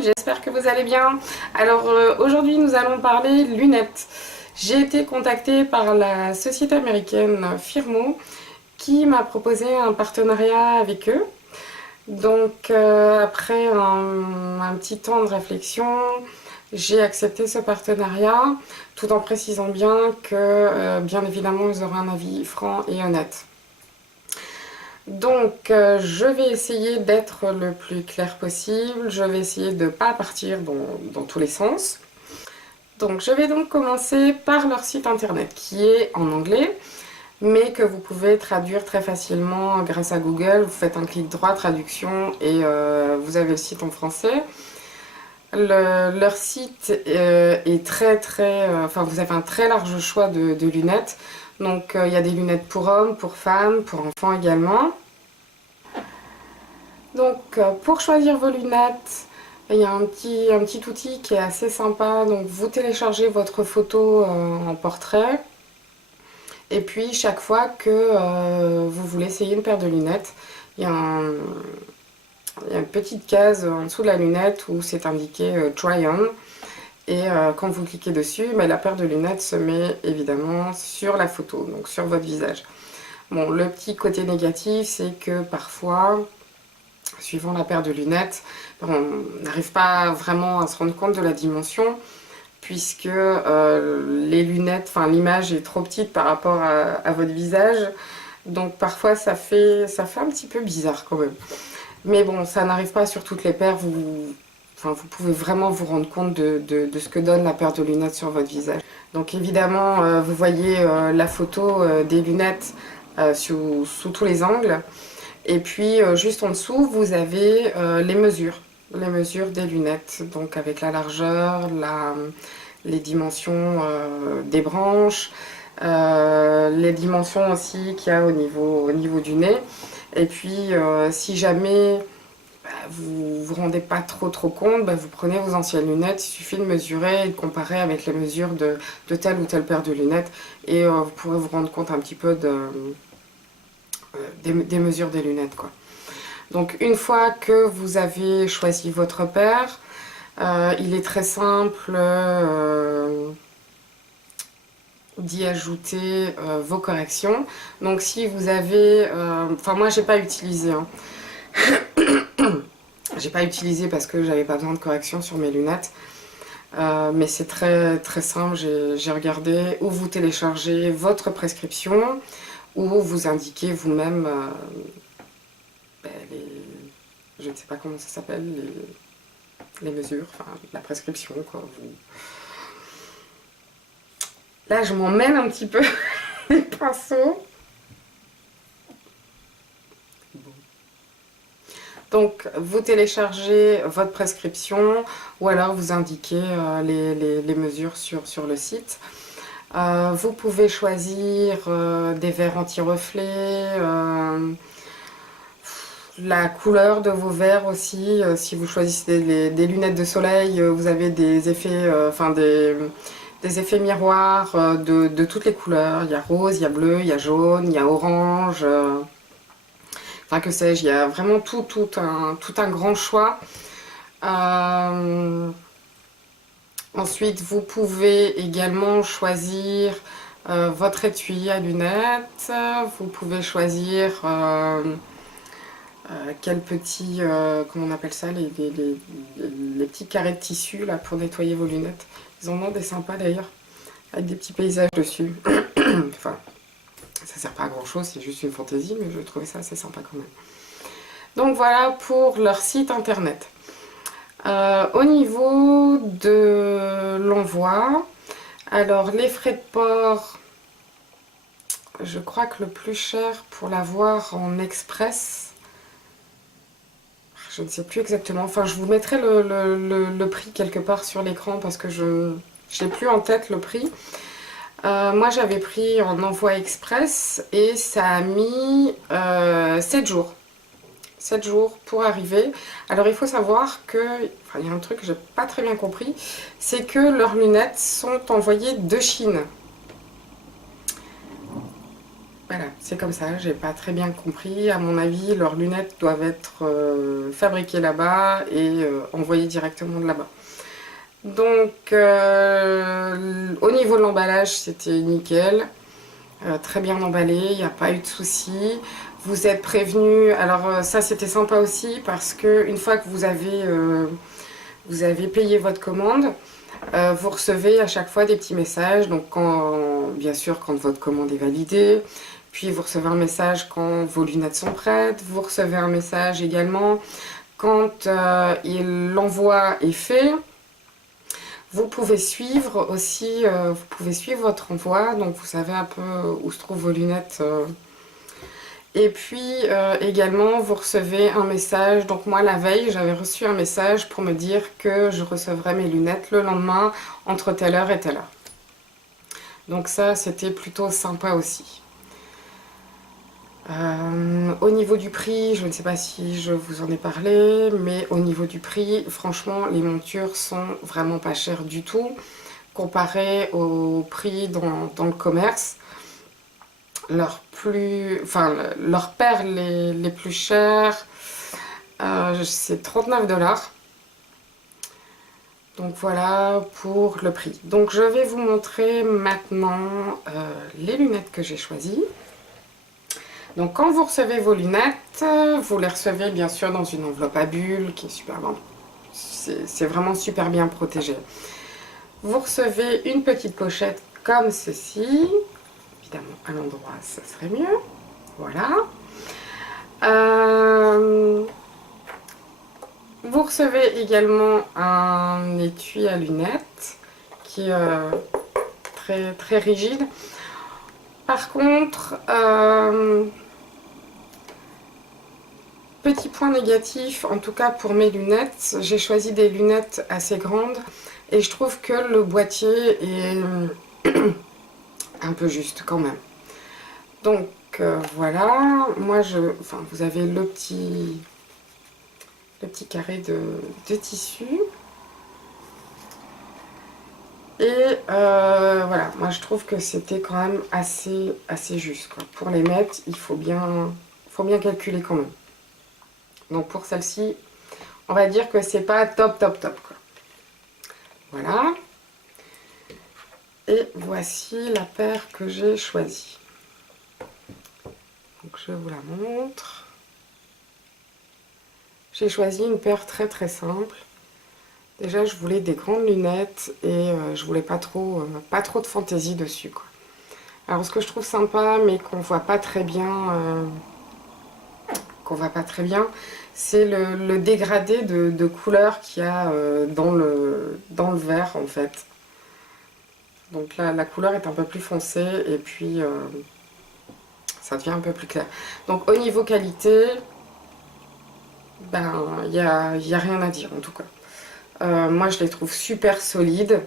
monde, j'espère que vous allez bien. Alors aujourd'hui nous allons parler lunettes. J'ai été contactée par la société américaine Firmo qui m'a proposé un partenariat avec eux. Donc après un petit temps de réflexion, j'ai accepté ce partenariat tout en précisant bien que bien évidemment vous aurez un avis franc et honnête. Donc je vais essayer d'être le plus clair possible, je vais essayer de ne pas partir dans tous les sens. Donc je vais donc commencer par leur site internet qui est en anglais, mais que vous pouvez traduire très facilement grâce à Google. Vous faites un clic droit traduction et vous avez le site en français. Leur site est enfin vous avez un très large choix de lunettes. Donc il y a des lunettes pour hommes, pour femmes, pour enfants également. Donc pour choisir vos lunettes, il y a un petit outil qui est assez sympa. Donc vous téléchargez votre photo en portrait. Et puis chaque fois que vous voulez essayer une paire de lunettes, il y a une petite case en dessous de la lunette où c'est indiqué Try On. Et quand vous cliquez dessus, la paire de lunettes se met évidemment sur la photo, donc sur votre visage. Bon, le petit côté négatif, c'est que parfois, suivant la paire de lunettes, on n'arrive pas vraiment à se rendre compte de la dimension, puisque les lunettes, enfin l'image est trop petite par rapport à votre visage. Donc parfois ça fait un petit peu bizarre quand même. Mais bon, ça n'arrive pas sur toutes les paires. Vous pouvez vraiment vous rendre compte de ce que donne la paire de lunettes sur votre visage. Donc évidemment, vous voyez la photo des lunettes sous tous les angles. Et puis juste en dessous, vous avez les mesures des lunettes. Donc avec la largeur, les dimensions des branches, les dimensions aussi qu'il y a au niveau du nez. Et puis si jamais vous vous rendez pas trop compte, vous prenez vos anciennes lunettes, il suffit de mesurer et de comparer avec les mesures de telle ou telle paire de lunettes et vous pourrez vous rendre compte un petit peu des mesures des lunettes, quoi. Donc une fois que vous avez choisi votre paire, il est très simple d'y ajouter vos corrections. Donc si vous avez, moi j'ai pas utilisé, hein. J'ai pas utilisé parce que j'avais pas besoin de correction sur mes lunettes. Mais c'est très simple, j'ai regardé où vous téléchargez votre prescription, où vous indiquez vous-même je ne sais pas comment ça s'appelle, les mesures, enfin la prescription, quoi. Là je m'emmène un petit peu les pinceaux. Donc vous téléchargez votre prescription ou alors vous indiquez les mesures sur le site. Vous pouvez choisir des verres anti-reflets, la couleur de vos verres aussi. Si vous choisissez des lunettes de soleil, vous avez des effets, des effets miroirs de toutes les couleurs. Il y a rose, il y a bleu, il y a jaune, il y a orange. Enfin, que sais-je, il y a vraiment tout un grand choix. Ensuite, vous pouvez également choisir votre étui à lunettes. Vous pouvez choisir quel petit, comment on appelle ça, les petits carrés de tissu là, pour nettoyer vos lunettes. Ils en ont des sympas d'ailleurs, avec des petits paysages dessus. Enfin, ça sert pas à grand chose, c'est juste une fantaisie, mais je trouvais ça assez sympa quand même. Donc voilà pour leur site internet. Au niveau de l'envoi, alors les frais de port, je crois que le plus cher pour l'avoir en express, je ne sais plus exactement, enfin je vous mettrai le prix quelque part sur l'écran parce que je n'ai plus en tête le prix. Moi j'avais pris en envoi express et ça a mis 7 jours. 7 jours pour arriver. Alors il faut savoir que, il y a un truc que j'ai pas très bien compris, c'est que leurs lunettes sont envoyées de Chine. Voilà, c'est comme ça, j'ai pas très bien compris. À mon avis, leurs lunettes doivent être fabriquées là-bas et envoyées directement de là-bas. Donc, au niveau de l'emballage, c'était nickel. Très bien emballé, il n'y a pas eu de soucis. Vous êtes prévenus. Alors, ça, c'était sympa aussi parce que une fois que vous avez payé votre commande, vous recevez à chaque fois des petits messages. Donc, bien sûr, quand votre commande est validée. Puis, vous recevez un message quand vos lunettes sont prêtes. Vous recevez un message également quand l'envoi est fait. Vous pouvez suivre aussi, vous pouvez suivre votre envoi, donc vous savez un peu où se trouvent vos lunettes. Et puis également, vous recevez un message. Donc moi, la veille, j'avais reçu un message pour me dire que je recevrais mes lunettes le lendemain entre telle heure et telle heure. Donc ça, c'était plutôt sympa aussi. Au niveau du prix, je ne sais pas si je vous en ai parlé, mais au niveau du prix, franchement, les montures sont vraiment pas chères du tout, comparé au prix dans le commerce. Leurs paires les plus chères, c'est 39 $. Donc voilà pour le prix. Donc je vais vous montrer maintenant les lunettes que j'ai choisies. Donc quand vous recevez vos lunettes, vous les recevez bien sûr dans une enveloppe à bulles qui est super bien. C'est vraiment super bien protégé. Vous recevez une petite pochette comme ceci. Évidemment à l'endroit ça serait mieux. Voilà. Vous recevez également un étui à lunettes qui est très, très rigide. Par contre, petit point négatif, en tout cas pour mes lunettes, j'ai choisi des lunettes assez grandes et je trouve que le boîtier est un peu juste quand même. Donc voilà, moi vous avez le petit carré de tissu. Et voilà, moi je trouve que c'était quand même assez juste, quoi. Pour les mettre, il faut bien calculer quand même. Donc pour celle-ci, on va dire que c'est pas top, quoi. Voilà. Et voici la paire que j'ai choisie. Donc je vous la montre. J'ai choisi une paire très très simple. Déjà, je voulais des grandes lunettes et je voulais pas trop de fantaisie dessus, quoi. Alors, ce que je trouve sympa, mais qu'on voit pas très bien, c'est le dégradé de couleur qu'il y a dans le verre, en fait. Donc là, la couleur est un peu plus foncée et puis ça devient un peu plus clair. Donc, au niveau qualité, ben, il y a rien à dire, en tout cas. Moi, je les trouve super solides.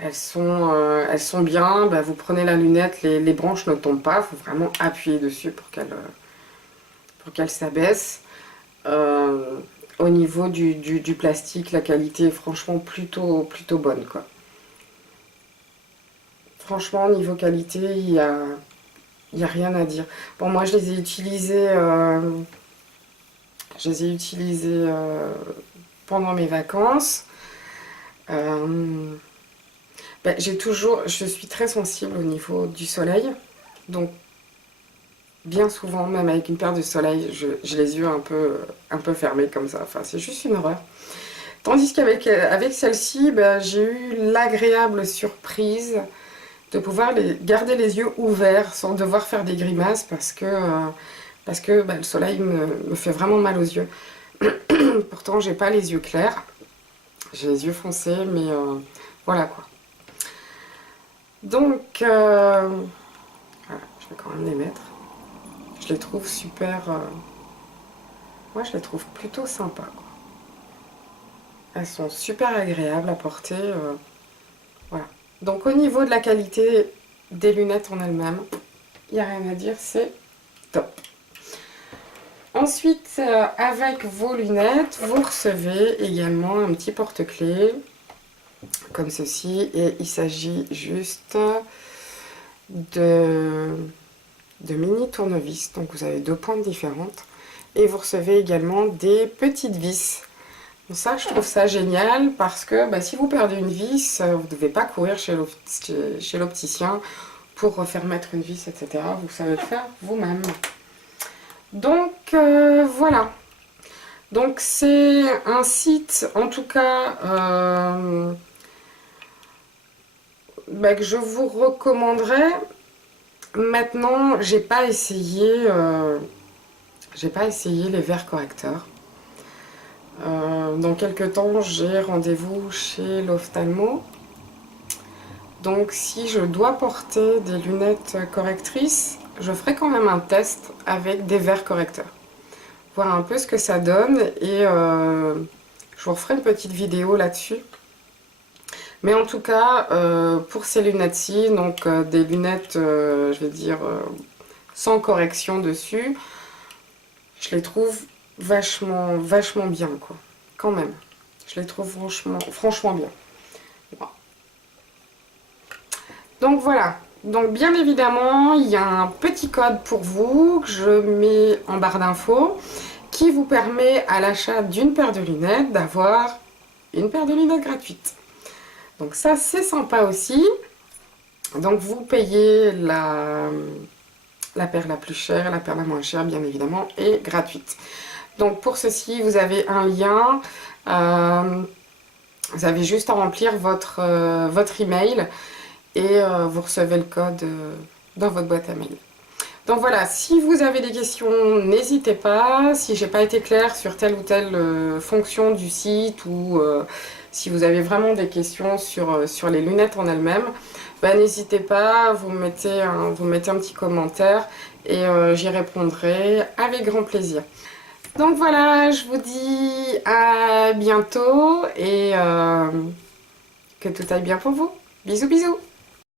Elles sont bien. Bah, vous prenez la lunette, les branches ne tombent pas. Il faut vraiment appuyer dessus pour qu'elles s'abaissent. Au niveau du plastique, la qualité est franchement plutôt bonne, quoi. Franchement, niveau qualité, il y a rien à dire. Bon, moi, je les ai utilisées, pendant mes vacances. Ben, je suis très sensible au niveau du soleil, donc bien souvent, même avec une paire de soleil, j'ai les yeux un peu fermés comme ça. Enfin, c'est juste une horreur. Tandis avec celle-ci, ben, j'ai eu l'agréable surprise de pouvoir garder les yeux ouverts sans devoir faire des grimaces parce que ben, le soleil me fait vraiment mal aux yeux. Pourtant, j'ai pas les yeux clairs, j'ai les yeux foncés, mais voilà quoi. Donc, voilà, je vais quand même les mettre. Je les trouve super... moi, je les trouve plutôt sympas, quoi. Elles sont super agréables à porter. Voilà. Donc, au niveau de la qualité des lunettes en elles-mêmes, il n'y a rien à dire, c'est top. Ensuite, avec vos lunettes, vous recevez également un petit porte-clés, comme ceci. Et il s'agit juste de mini tournevis, donc vous avez 2 pointes différentes. Et vous recevez également des petites vis. Donc ça, je trouve ça génial parce que bah, si vous perdez une vis, vous ne devez pas courir chez l'opticien pour refaire mettre une vis, etc. Vous savez le faire vous-même. Donc voilà. Donc c'est un site, en tout cas, bah, que je vous recommanderais. Maintenant, j'ai pas essayé les verres correcteurs. Dans quelques temps, j'ai rendez-vous chez l'ophtalmo. Donc si je dois porter des lunettes correctrices, je ferai quand même un test avec des verres correcteurs. Voir un peu ce que ça donne et je vous referai une petite vidéo là-dessus. Mais en tout cas, pour ces lunettes-ci, donc des lunettes, je vais dire, sans correction dessus, je les trouve vachement bien, quoi. Quand même. Je les trouve franchement bien. Voilà. Donc voilà. Donc bien évidemment, il y a un petit code pour vous que je mets en barre d'infos qui vous permet à l'achat d'une paire de lunettes d'avoir une paire de lunettes gratuite. Donc ça, c'est sympa aussi. Donc vous payez la paire la plus chère, la paire la moins chère, bien évidemment, et gratuite. Donc pour ceci, vous avez un lien. Vous avez juste à remplir votre email et vous recevez le code dans votre boîte à mail. Donc voilà, si vous avez des questions, n'hésitez pas. Si j'ai pas été claire sur telle ou telle fonction du site ou si vous avez vraiment des questions sur les lunettes en elles-mêmes, bah, n'hésitez pas, vous mettez un petit commentaire et j'y répondrai avec grand plaisir. Donc voilà, je vous dis à bientôt et que tout aille bien pour vous. Bisous bisous!